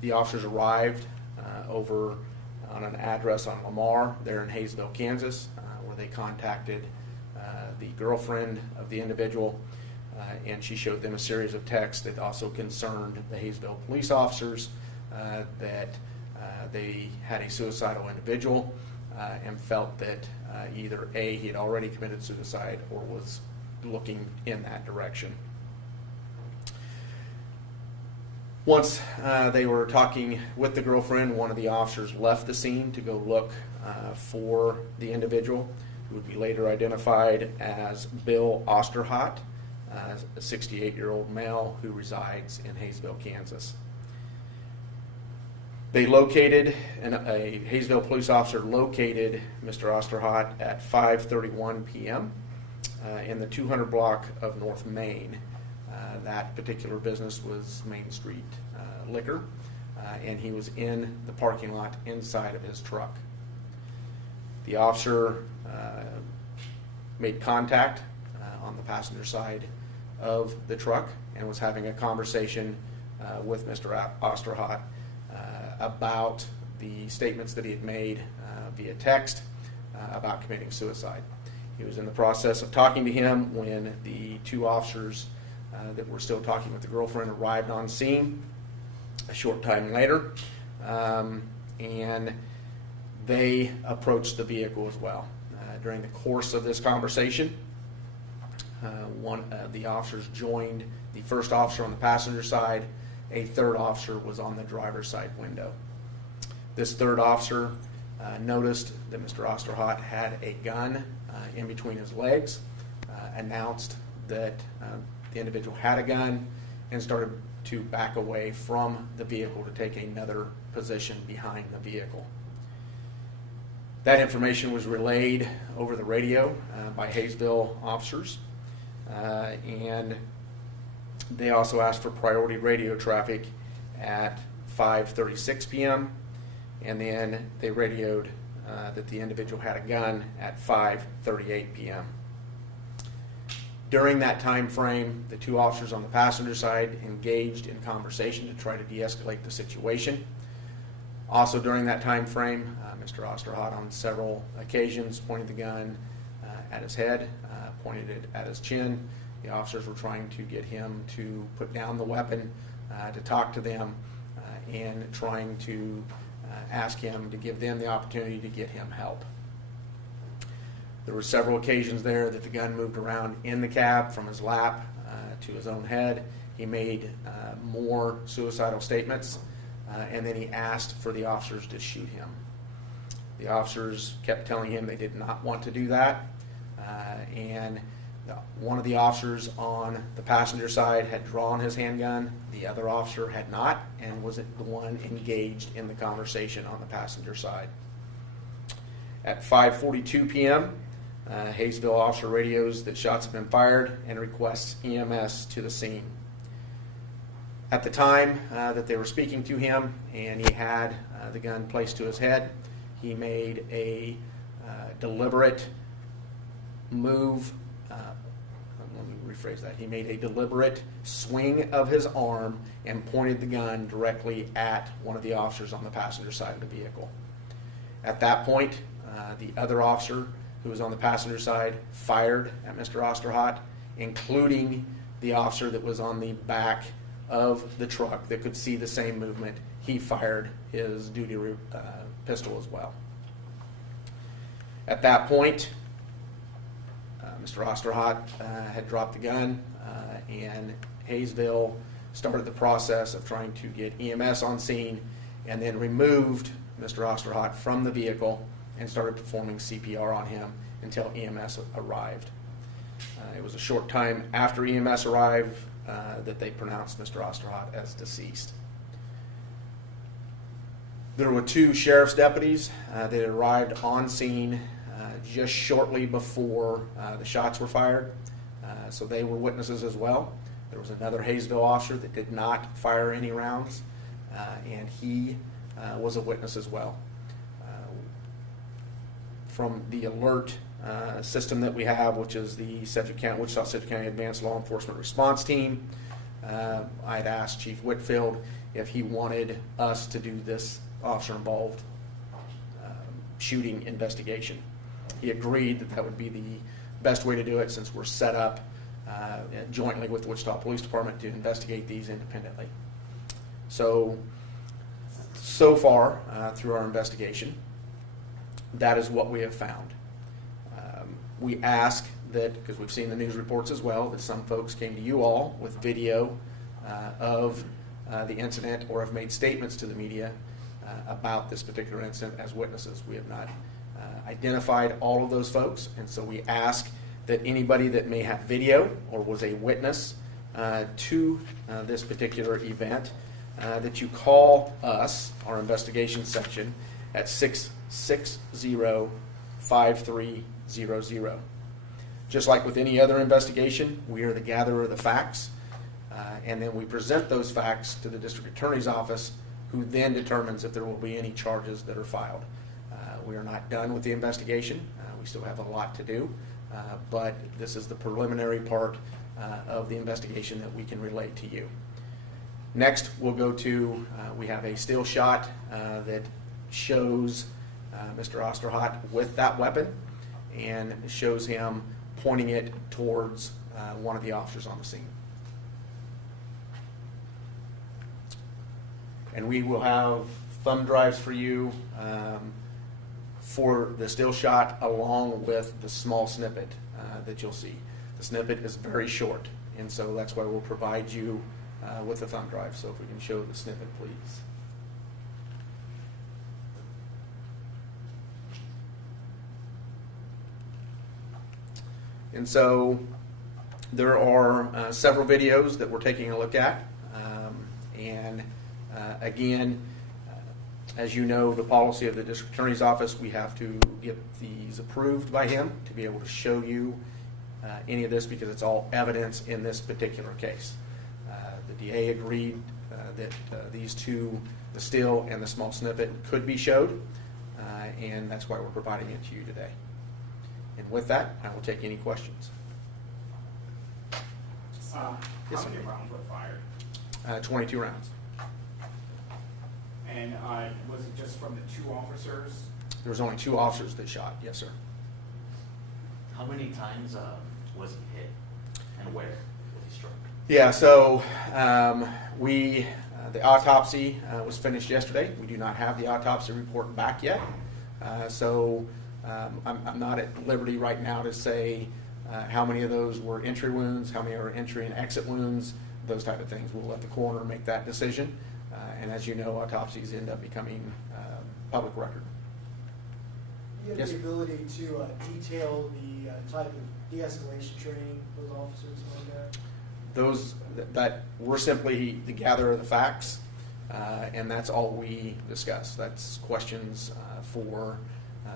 The officers arrived over on an address on Lamar there in Haysville, Kansas, where they contacted the girlfriend of the individual, and she showed them a series of texts that also concerned the Haysville police officers that they had a suicidal individual and felt that either A, he had already committed suicide or was looking in that direction. Once they were talking with the girlfriend, one of the officers left the scene to go look for the individual, who would be later identified as Bill Osterhott, a 68-year-old male who resides in Haysville, Kansas. They located, a Haysville police officer located Mr. Osterhott at 5:31 p.m. In the 200 block of North Main. That particular business was Main Street Liquor, and he was in the parking lot inside of his truck. The officer made contact on the passenger side of the truck and was having a conversation with Mr. Osterhott about the statements that he had made via text about committing suicide. He was in the process of talking to him when the two officers that were still talking with the girlfriend arrived on scene a short time later, and they approached the vehicle as well. During the course of this conversation, one of the officers joined the first officer on the passenger side. A third officer was on the driver's side window. This third officer noticed that Mr. Osterhott had a gun in between his legs, announced that the individual had a gun, and started to back away from the vehicle to take another position behind the vehicle. That information was relayed over the radio by Haysville officers, and they also asked for priority radio traffic at 5:36 p.m., and then they radioed that the individual had a gun at 5:38 p.m. During that time frame, the two officers on the passenger side engaged in conversation to try to de-escalate the situation. Also during that time frame, Mr. Osterhott on several occasions pointed the gun at his head, pointed it at his chin. The officers were trying to get him to put down the weapon, to talk to them, and trying to ask him to give them the opportunity to get him help. There were several occasions there that the gun moved around in the cab from his lap to his own head. He made more suicidal statements, and then he asked for the officers to shoot him. The officers kept telling him they did not want to do that, and one of the officers on the passenger side had drawn his handgun. The other officer had not, and was the one engaged in the conversation on the passenger side. At 5:42 p.m., Haysville officer radios that shots have been fired and requests EMS to the scene. At the time that they were speaking to him and he had the gun placed to his head, he made a deliberate move. Let me rephrase that. He made a deliberate swing of his arm and pointed the gun directly at one of the officers on the passenger side of the vehicle. At that point, the other officer who was on the passenger side fired at Mr. Osterhott, including the officer that was on the back of the truck that could see the same movement. He fired his duty pistol as well. At that point, Mr. Osterhott had dropped the gun, and Haysville started the process of trying to get EMS on scene, and then removed Mr. Osterhott from the vehicle and started performing CPR on him until EMS arrived. It was a short time after EMS arrived that they pronounced Mr. Osterhott as deceased. There were two sheriff's deputies that arrived on scene just shortly before the shots were fired, so they were witnesses as well. There was another Haysville officer that did not fire any rounds, and he was a witness as well. From the alert system that we have, which is the Wichita Sedgwick County Advanced Law Enforcement Response Team, I'd asked Chief Whitfield if he wanted us to do this officer-involved shooting investigation. He agreed that that would be the best way to do it, since we're set up jointly with the Wichita Police Department to investigate these independently. So far, through our investigation, that is what we have found. We ask that, because we've seen the news reports as well, that some folks came to you all with video of the incident, or have made statements to the media about this particular incident as witnesses. We have not identified all of those folks, and so we ask that anybody that may have video or was a witness to this particular event, that you call us, our investigation section, at 660-5300. Just like with any other investigation, we are the gatherer of the facts, and then we present those facts to the district attorney's office, who then determines if there will be any charges that are filed. We are not done with the investigation. We still have a lot to do, but this is the preliminary part of the investigation that we can relate to you. Next, we'll go to, we have a still shot that shows Mr. Osterhott with that weapon, and shows him pointing it towards one of the officers on the scene. And we will have thumb drives for you for the still shot, along with the small snippet that you'll see. The snippet is very short, and so that's why we'll provide you with the thumb drive. So if we can show the snippet, please. And so there are several videos that we're taking a look at. Again, as you know, the policy of the district attorney's office, we have to get these approved by him to be able to show you any of this, because it's all evidence in this particular case. The DA agreed that these two, the still and the small snippet, could be showed, and that's why we're providing it to you today. And with that, I will take any questions. How many rounds were fired? 22 rounds. And was it just from the two officers? There was only 2 officers that shot, yes, sir. How many times was he hit, and where was he struck? Yeah, so the autopsy was finished yesterday. We do not have the autopsy report back yet. I'm not at liberty right now to say how many of those were entry wounds, how many are entry and exit wounds, those type of things. We'll let the coroner make that decision. And as you know, autopsies end up becoming public record. You have Yes. the ability to detail the type of de-escalation training those officers undergo? Those that we're simply the gatherer of the facts, and that's all we discuss. That's questions for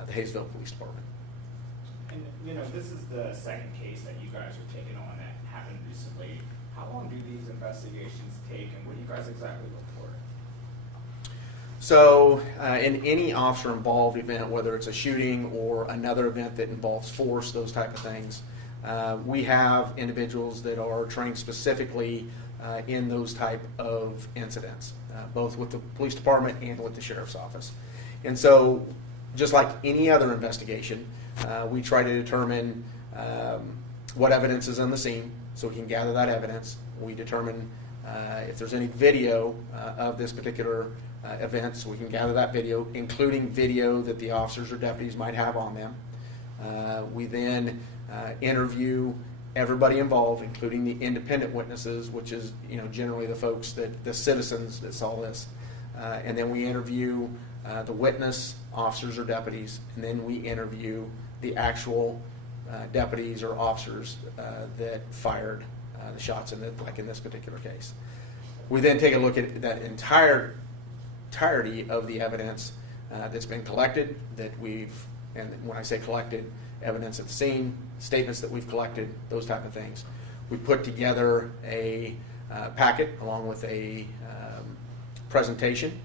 the Haysville Police Department. And this is the second case that you guys are taking on that happened recently. How long do these investigations take, and what do you guys exactly look for? So in any officer-involved event, whether it's a shooting or another event that involves force, those type of things, we have individuals that are trained specifically in those type of incidents, both with the police department and with the sheriff's office. And so, just like any other investigation, we try to determine what evidence is on the scene, so we can gather that evidence. We determine if there's any video of this particular event, so we can gather that video, including video that the officers or deputies might have on them. We then interview everybody involved, including the independent witnesses, which is generally the folks the citizens that saw this, and then we interview the witness, officers or deputies, and then we interview the actual deputies or officers that fired the shots like in this particular case. We then take a look at that entirety of the evidence that's been collected, and when I say collected, evidence at the scene, statements that we've collected, those type of things. We put together a packet along with a presentation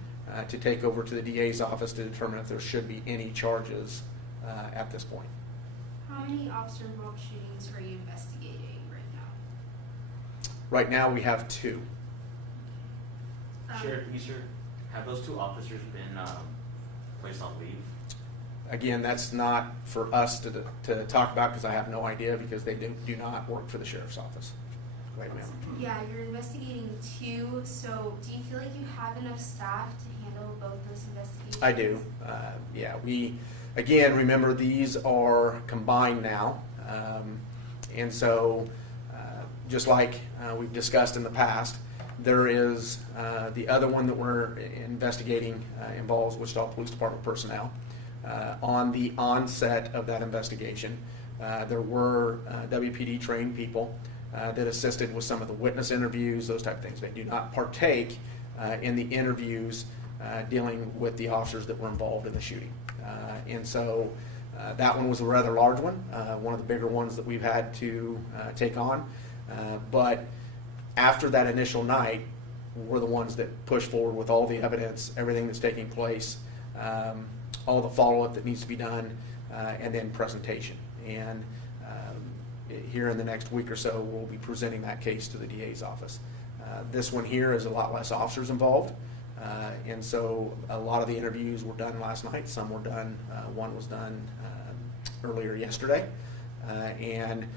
to take over to the DA's office to determine if there should be any charges at this point. How many officer-involved shootings are you investigating right now? Right now we have 2. Sheriff Easter, have those two officers been placed on leave? Again, that's not for us to talk about because I have no idea because they do not work for the sheriff's office. Go ahead, ma'am. Yeah, you're investigating two, so do you feel like you have enough staff to handle both those investigations? I do. Yeah, again, remember these are combined now. And so, just like we've discussed in the past, there is the other one that we're investigating involves Wichita Police Department personnel. On the onset of that investigation, there were WPD trained people that assisted with some of the witness interviews, those type of things. They do not partake in the interviews dealing with the officers that were involved in the shooting. And so that one was a rather large one of the bigger ones that we've had to take on. But after that initial night, we're the ones that push forward with all the evidence, everything that's taking place, all the follow-up that needs to be done, and then presentation. And here in the next week or so, we'll be presenting that case to the DA's office. This one here is a lot less officers involved, and so a lot of the interviews were done last night. Some were done, one was done earlier yesterday, and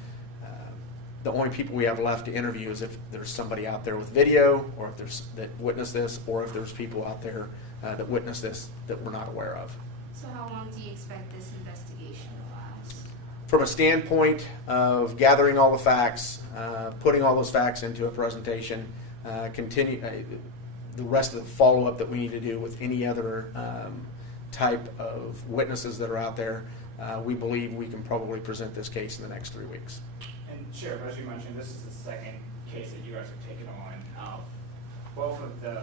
the only people we have left to interview is if there's somebody out there with video, or if there's that witnessed this, or if there's people out there that witnessed this that we're not aware of. So how long do you expect this investigation to last? From a standpoint of gathering all the facts, putting all those facts into a presentation, continue the rest of the follow-up that we need to do with any other type of witnesses that are out there, we believe we can probably present this case in the next 3 weeks. And Sheriff, as you mentioned, this is the second case that you guys are taking on. Both of the,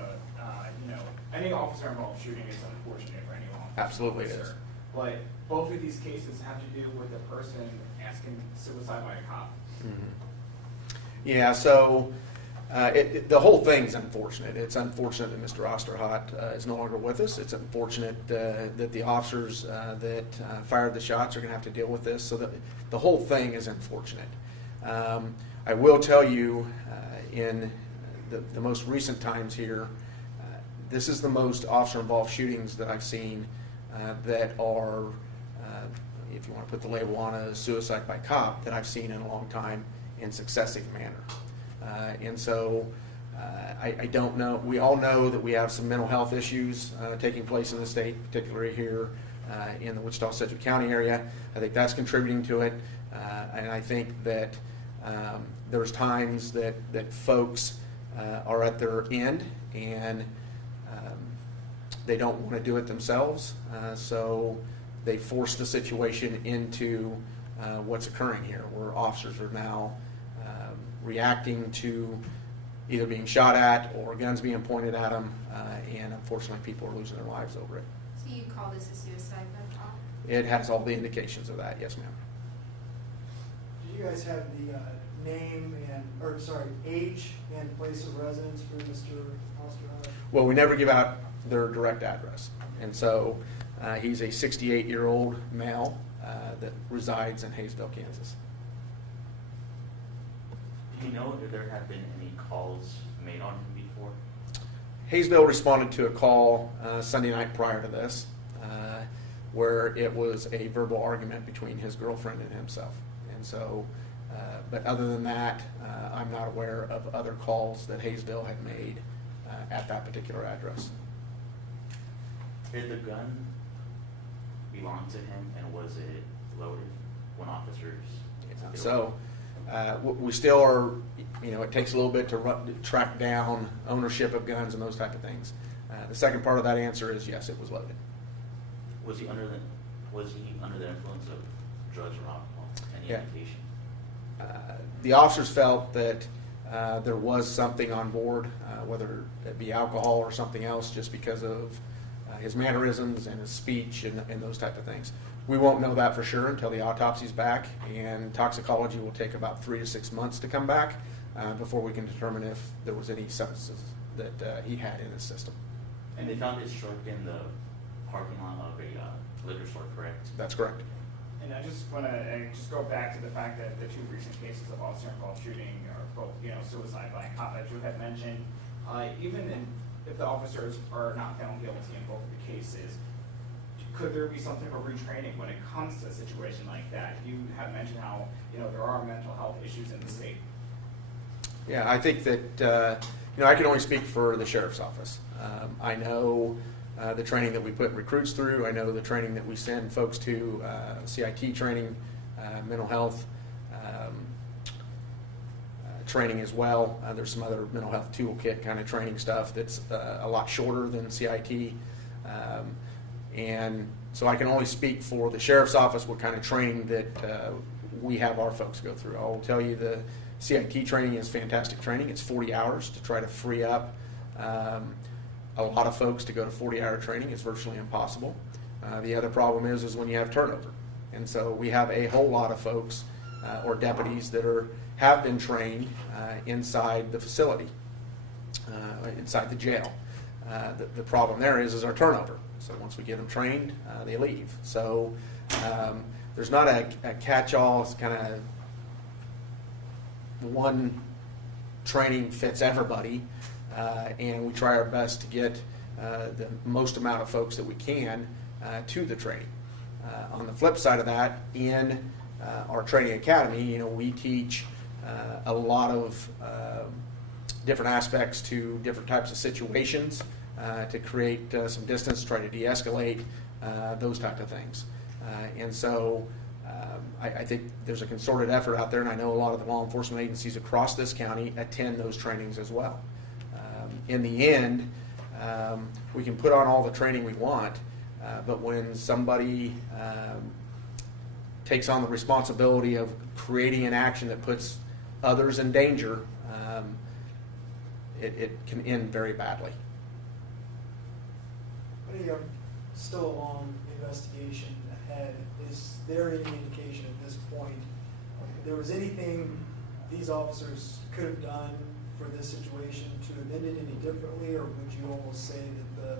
any officer involved shooting is unfortunate for any law enforcement Absolutely it officer. is. But both of these cases have to do with the person asking suicide by a cop. Yeah, so the whole thing's unfortunate. It's unfortunate that Mr. Osterhott is no longer with us. It's unfortunate that the officers that fired the shots are going to have to deal with this. So the whole thing is unfortunate. I will tell you, in the most recent times here, this is the most officer-involved shootings that I've seen that are, if you want to put the label on a suicide by cop, that I've seen in a long time in successive manner. And so I don't know. We all know that we have some mental health issues taking place in the state, particularly here in the Wichita-Sedgwick County area. I think that's contributing to it. And I think that there's times that folks are at their end and they don't want to do it themselves, so they force the situation into what's occurring here, where officers are now reacting to either being shot at or guns being pointed at them, and unfortunately people are losing their lives over it. So you call this a suicide by cop? It has all the indications of that, yes ma'am. Do you guys have the age and place of residence for Mr. Osterhott? Well, we never give out their direct address, and so he's a 68-year-old male that resides in Haysville, Kansas. Do you know if there have been any calls made on him before? Haysville responded to a call Sunday night prior to this, where it was a verbal argument between his girlfriend and himself. And so, but other than that, I'm not aware of other calls that Haysville had made at that particular address. Did the gun belong to him, and was it loaded when officers took it So we still are, it takes a little bit to track down ownership of guns and those type of things. The second part of that answer is yes, it was loaded. Was he under the influence of drugs or alcohol? Any Yeah. indication? The officers felt that there was something on board, whether it be alcohol or something else, just because of his mannerisms and his speech and those type of things. We won't know that for sure until the autopsy's back, and toxicology will take about 3 to 6 months to come back before we can determine if there was any substances that he had in his system. And they found his truck in the parking lot of a liquor store, correct? That's correct. And I just want to just go back to the fact that the two recent cases of officer-involved shooting are both, suicide by a cop, as you had mentioned. Even in if the officers are not found guilty in both of the cases, could there be some type of retraining when it comes to a situation like that? You have mentioned how, there are mental health issues in the state. Yeah, I think that, I can only speak for the sheriff's office. I know the training that we put recruits through. I know the training that we send folks to, CIT training, mental health training as well. There's some other mental health toolkit kind of training stuff that's a lot shorter than CIT. And so I can only speak for the sheriff's office, what kind of training that we have our folks go through. I will tell you the CIT training is fantastic training. It's 40 hours to try to free up a lot of folks to go to 40-hour training is virtually impossible. The other problem is when you have turnover. And so we have a whole lot of folks or deputies that have been trained inside the facility, inside the jail. The problem there is our turnover. So once we get them trained, they leave. So there's not a catch-all kind of one training fits everybody, and we try our best to get the most amount of folks that we can to the training. On the flip side of that, in our training academy, we teach a lot of different aspects to different types of situations to create some distance, try to de-escalate, those types of things. And so I think there's a concerted effort out there, and I know a lot of the law enforcement agencies across this county attend those trainings as well. In the end, we can put on all the training we want, but when somebody takes on the responsibility of creating an action that puts others in danger, it can end very badly. Still a long investigation ahead. Is there any indication at this point if there was anything these officers could have done for this situation to have ended any differently, or would you almost say that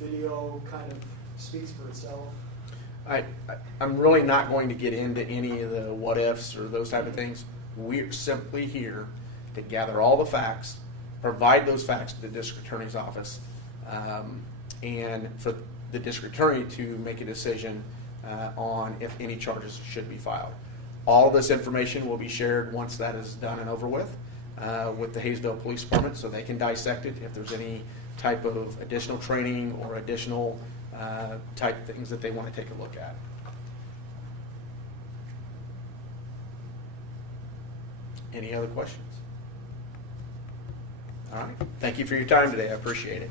the video kind of speaks for itself? I'm really not going to get into any of the what ifs or those type of things. We're simply here to gather all the facts, provide those facts to the district attorney's office, and for the district attorney to make a decision on if any charges should be filed. All of this information will be shared once that is done and over with the Haysville Police Department, so they can dissect it if there's any type of additional training or additional type things that they want to take a look at. Any other questions? All right. Thank you for your time today. I appreciate it.